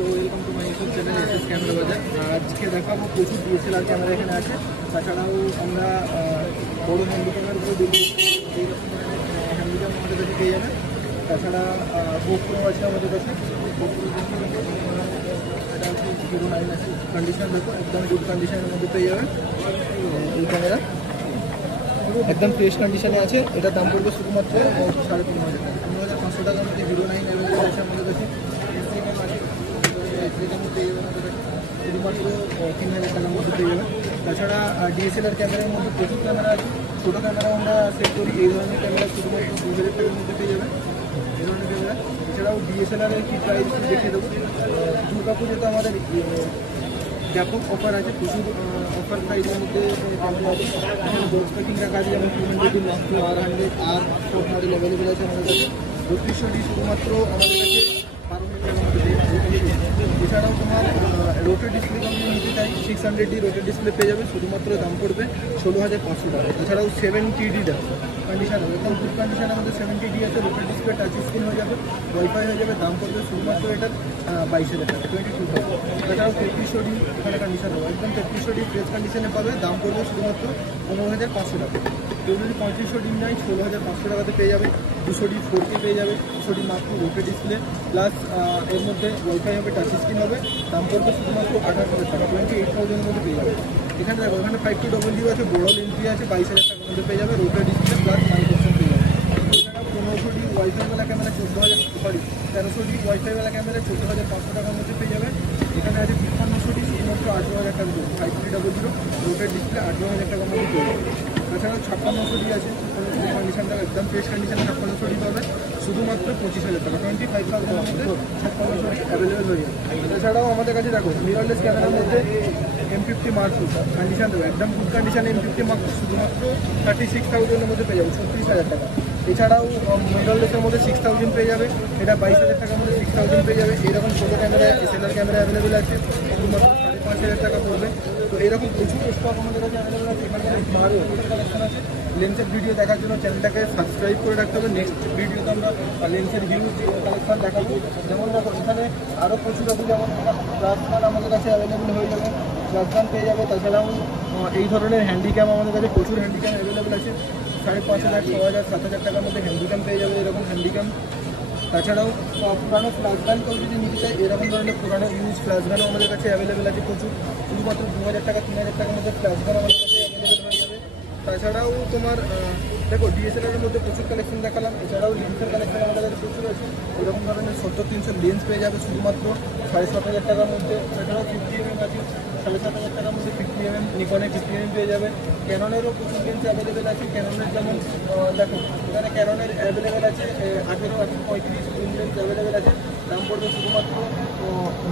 তো welcome to my YouTube channel SS camera বাজার। আজকে দেখাবো প্রচুর ডিএসএলআর ক্যামেরা এখানে আছে। তাছাড়াও আমরা বড়ো হ্যান্ডিক্যামের উপরে দেখি এইরকম ধরনের হ্যান্ডিক্যাম আমাদের কাছে পেয়ে যাবে। তাছাড়া গোপ্রো আছে আমাদের কাছে। এটা হচ্ছে 09 আছে, কন্ডিশন দেখো একদম গুড কন্ডিশনের মধ্যে পেয়ে যাবে। এই ক্যামেরা একদম ফ্রেশ কন্ডিশনে আছে। এটার দাম পড়বে শুধুমাত্র 15,500 টাকা। 15,500 টাকার মধ্যে 09 অ্যাভেলেবেল আছে আমাদের কাছে। শুধুমাত্র 3,000 টাকার মধ্যে পেয়ে যাবে। তাছাড়া ডিএসএলআর ক্যামেরার মধ্যে প্রচুর ক্যামেরা আছে। ছোটো ক্যামেরাও আমরা সেট করি। এই ধরনের ক্যামেরা শুধুমাত্র 2,000 টাকার মধ্যে পেয়ে যাবে এই ধরনের ক্যামেরা। এছাড়াও ডিএসএলআরের কি প্রাইস দেখিয়ে দেবো। দুর্গাপুজো তো আমাদের ব্যাপক অফার আছে, প্রচুর অফার প্রাইসের মধ্যে ক্যামেরা আছে। এখানে বক্স প্যাকিং রাখা আছে, যেমন 200 মাস্ক R100 আর সব মডেল অ্যাভেলেবেল আছে আমাদের কাছে। 3200 শুধুমাত্র আমাদের কাছে 12,000 টাকার মধ্যে পেয়ে যাবে। এছাড়াও তোমার রোটের ডিসপ্লে কোম্পানি নিতে চাই 600D রোটের ডিসপ্লে পেয়ে যাবে। শুধুমাত্র দাম পড়বে 16,500 টাকা। এছাড়াও 7TD কন্ডিশন একদম গুড কন্ডিশন আমাদের 7TD আছে। রোটের ডিসপ্লে টাচ স্ক্রিন হয়ে যাবে, ওয়াইফাই হয়ে যাবে। দাম পড়বে শুধুমাত্র এটার 22,000 টাকা, 22,000। এছাড়াও 3300D এখানে কন্ডিশন হবে, একদম 3300D ফ্রেশ কন্ডিশনে পাবে। দাম পড়বে শুধুমাত্র 15,500 টাকা। কেউ যদি 3500D নেয় 16,500 টাকাতে পেয়ে যাবে। 200D 4K পেয়ে যাবে। 200D মাত্র রোটের ডিসপ্লে প্লাস এর মধ্যে ওয়াইফাই হবে, টাচ স্ক্রিন হবে। দাম পড়বে শুধুমাত্র 18,000 টাকা, 28,000 মধ্যে পেয়ে যাবে। এখানে দেখো এখানে 5200 আছে, বড় লেন্সি আছে, 22,000 টাকার মধ্যে পেয়ে যাবে। রোটের ডিসপ্লে প্লাস মাইক অপশন পেয়ে যাবে। এছাড়াও 1500D ওয়াইফাইওয়ালা ক্যামেরা 1300D ওয়াইফাইওয়ালা ক্যামেরা 14,500 টাকার মধ্যে পেয়ে যাবে। এখানে আছে 5300D শুধুমাত্র 18,000 টাকা, 5300 রোটের ডিসপ্লে 18,000 টাকার মধ্যে পেয়ে যাবে। তাছাড়াও 5600D আছে, কন্ডিশনটা একদম ফ্রেশ কন্ডিশনে 5600D পাবে শুধুমাত্র 25,000 টাকা, 25,000 মধ্যে 5600D অ্যাভেলেবেল হয়ে যাবে। এছাড়াও আমাদের কাছে দেখো মিররলেস ক্যামেরার মধ্যে M50 Mark II কন্ডিশন দেবে, একদম গুড কন্ডিশনে M50 Mark II শুধুমাত্র 36,000 মধ্যে পেয়ে যাবে, 36,000 টাকা। এছাড়াও মিররলেসের মধ্যে 6,000 পেয়ে যাবে। এটা 22,000 টাকার মধ্যে 6,000 পেয়ে যাবে। এইরকম ছোটো ক্যামেরা এসএলআর ক্যামেরা অ্যাভেলেবেল আছে, শুধুমাত্র 5,500 টাকা পড়বে। তো এরকম প্রচুর স্টক আমাদের কাছে অ্যাভেলেবেল আছে। এখানে কালেকশন আছে। লেন্সের ভিডিও দেখার জন্য চ্যানেলটাকে সাবস্ক্রাইব করে রাখতে হবে। নেক্সট ভিডিওতে আমরা লেন্সের হিউজ কালেকশন দেখাবো। যেমন দেখো এখানে আরও প্রচুর আছে, যেমন ফ্ল্যাশ গান আমাদের কাছে অ্যাভেলেবেল হয়ে যাবে, ফ্ল্যাশ গান পেয়ে যাবে। তাছাড়াও এই ধরনের হ্যান্ডিক্যাম আমাদের কাছে প্রচুর হ্যান্ডিক্যাম অ্যাভেলেবেল আছে। 5,500, 6,000, 7,000 টাকার মধ্যে হ্যান্ডিক্যাম পেয়ে যাবে, এরকম হ্যান্ডিক্যাম। তাছাড়াও পুরানো ফ্ল্যাশ গান কেউ যদি নিতে চাই, এরকম ধরনের পুরানো ইউজ ফ্ল্যাশ গানও আমাদের কাছে অ্যাভেলেবেল আছে প্রচুর। শুধুমাত্র 2,000 টাকা, 3,000 টাকার মধ্যে ফ্ল্যাশ গান আমাদের কাছে অ্যাভেলেবেল হয়ে যাবে। তাছাড়াও তোমার দেখো ডিএসএলআরের মধ্যে প্রচুর কালেকশন দেখালাম। এছাড়াও লেন্সের কালেকশন আমাদের কাছে প্রচুর আছে। এরকম ধরনের 70-300 লেন্স পেয়ে যাবে শুধুমাত্র 7,500 টাকার মধ্যে। তাছাড়াও 50mm আছে 7,500 টাকার মধ্যে। 50mm নিকনে 50mm পেয়ে যাবে। ক্যাননেরও প্রচুর লেন্স অ্যাভেলেবেল আছে। ক্যাননের যেমন দেখো এখানে ক্যাননের অ্যাভেলেবেল আছে 18 আছে, 35 লেন্স অ্যাভেলেবেল আছে। দাম পড়বে শুধুমাত্র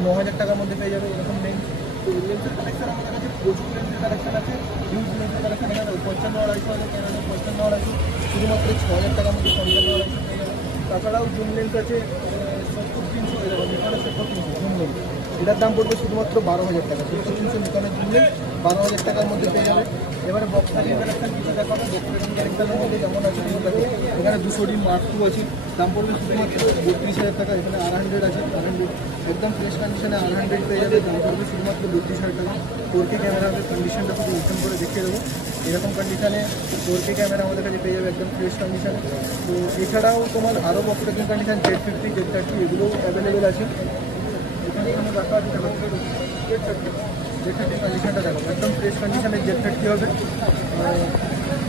9,000 টাকার মধ্যে পেয়ে যাবে এরকম লেন্স। তো লেন্সের কালেকশন আমাদের কাছে প্রচুর লেন্সের কালেকশন আছে, হিউজ লেন্সের কালেকশন। এখানে 55-250 আছে, ক্যাননের 55-250 শুধুমাত্র 6,000 টাকার মধ্যে 55-250 পেয়ে যাবে। তাছাড়াও জুম লেন্স আছে 70-300, এরকম নিকনের 70-300 জুম লেন্স। এটার দাম পড়বে শুধুমাত্র 12,000 টাকা, 70-300 নিকনের জুম লেন্স 12,000 টাকার মধ্যে পেয়ে যাবে। এবারে বক্স প্যাকিং কালেকশন কিছু দেখাবো। বক্স প্যাকিং কালেকশনের মধ্যে যেমন আছে এখানে 200D Mark II আছে, দাম পড়বে শুধুমাত্র 32,000 টাকা। এখানে R100 আছে, R100 একদম ফ্রেশ কন্ডিশনে R100 পেয়ে যাবে, দাম পড়বে শুধুমাত্র 32,000 টাকা। 4K ক্যামেরা হবে, কন্ডিশনটা শুধু ওপেন করে দেখিয়ে দেবো। এরকম কন্ডিশনে 4K ক্যামেরা আমাদের কাছে পেয়ে যাবে একদম ফ্রেশ কন্ডিশনে। তো এছাড়াও তোমার আরও box packing condition Z50, Z30 এগুলো অ্যাভেলেবেল আছে। এখানে রাখা আছে Z30 কন্ডিশনটা দেখো একদম ফ্রেশ কন্ডিশনে Z30 হবে।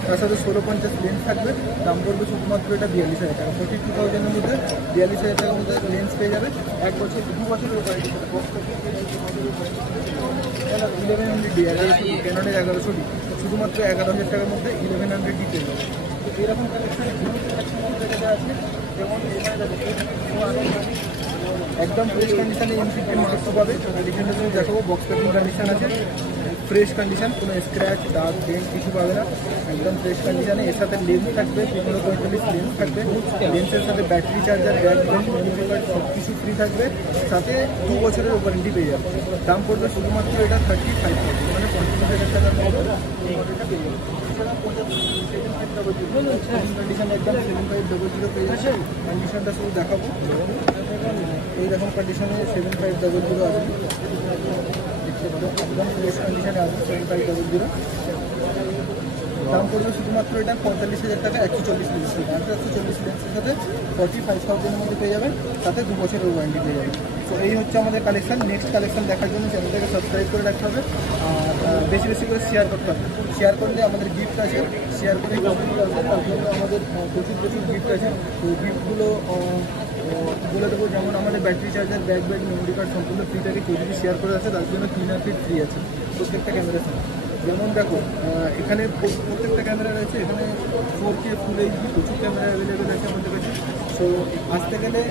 তার সাথে 1650 লেন্স থাকবে, দাম পড়বে শুধুমাত্র এটা 42,000 টাকা। 42,000 মধ্যে 42,000 টাকার মধ্যে লেন্স পেয়ে যাবে। 1 বছর 2 বছরের ওয়ারেন্টি। 1100D 1100D ক্যাননের 1100D শুধুমাত্র 11,000 টাকার মধ্যে 1100D পেয়ে যাবে। তো এরকম কালেকশন আছে। যেমন একদম ফ্রেশ কন্ডিশনে M50 Mark II পাবে। কন্ডিশনটা তুমি দেখাবো, বক্স প্যাকিং কন্ডিশন আছে, ফ্রেশ কন্ডিশন, কোনো স্ক্র্যাচ দাগ ডেন্ট কিছু পাবে না, একদম ফ্রেশ কন্ডিশনে। এর সাথে লেন্স থাকবে 15-45 লেন্স থাকবে। লেন্সের সাথে battery charger, bag belt, memory card সব কিছু ফ্রি থাকবে। সাথে 2 বছরের ওয়ারেন্টি পেয়ে যাবে। দাম পড়বে শুধুমাত্র এটা 35,000, মানে 35,000 টাকার মধ্যে এটা পেয়ে যাবে। কন্ডিশন একদম 7500 পেয়ে যাচ্ছে। কন্ডিশনটা শুধু দেখাবো। এইরকম কন্ডিশনে 7500 আছে, দেখতে পারো একদম ফ্রেশ কন্ডিশনে আছে 7500। দাম পড়বে শুধুমাত্র এটা 45,000 টাকা, 140 লেন্স। 140 লেন্সের সাথে 45,000-এর মধ্যে পেয়ে যাবেন, তাতে 2 বছরের ওয়ারেন্টি পেয়ে যাবেন। তো এই হচ্ছে আমাদের কালেকশন। নেক্সট কালেকশন দেখার জন্য চ্যানেলটাকে সাবস্ক্রাইব করে রাখতে হবে, আর বেশি বেশি করে শেয়ার করতে হবে। শেয়ার করলে আমাদের গিফট আছে, শেয়ার করে কতগুলো আছে তার জন্য আমাদের প্রচুর গিফট আছে। তো গিফটগুলো বলে দেবো, যেমন আমাদের battery charger, bag memory card সম্পূর্ণ ফ্রি থাকে। কেউ যদি শেয়ার করে আছে তার জন্য ক্লিনার ফিট ফ্রি আছে প্রত্যেকটা ক্যামেরার সাথে। যেমন দেখো এখানে প্রত্যেকটা ক্যামেরা রয়েছে, এখানে 4K ফুল এইচডি প্রচুর ক্যামেরা অ্যাভেলেবেল আছে আমাদের কাছে। সো আসতে গেলে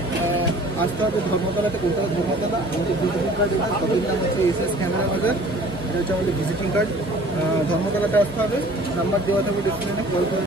আসতে হবে ধর্মতলাতে। কলকাতা ধর্মতলা। আমাদের ভিজিটিং কার্ড এটা, তাদের নাম হচ্ছে SS ক্যামেরা বাজার। এটা হচ্ছে আমাদের ভিজিটিং কার্ড। ধর্মতলাতে আসতে হবে, নাম্বার দেওয়া থাকবে ডিসপ্লেতে, কল করে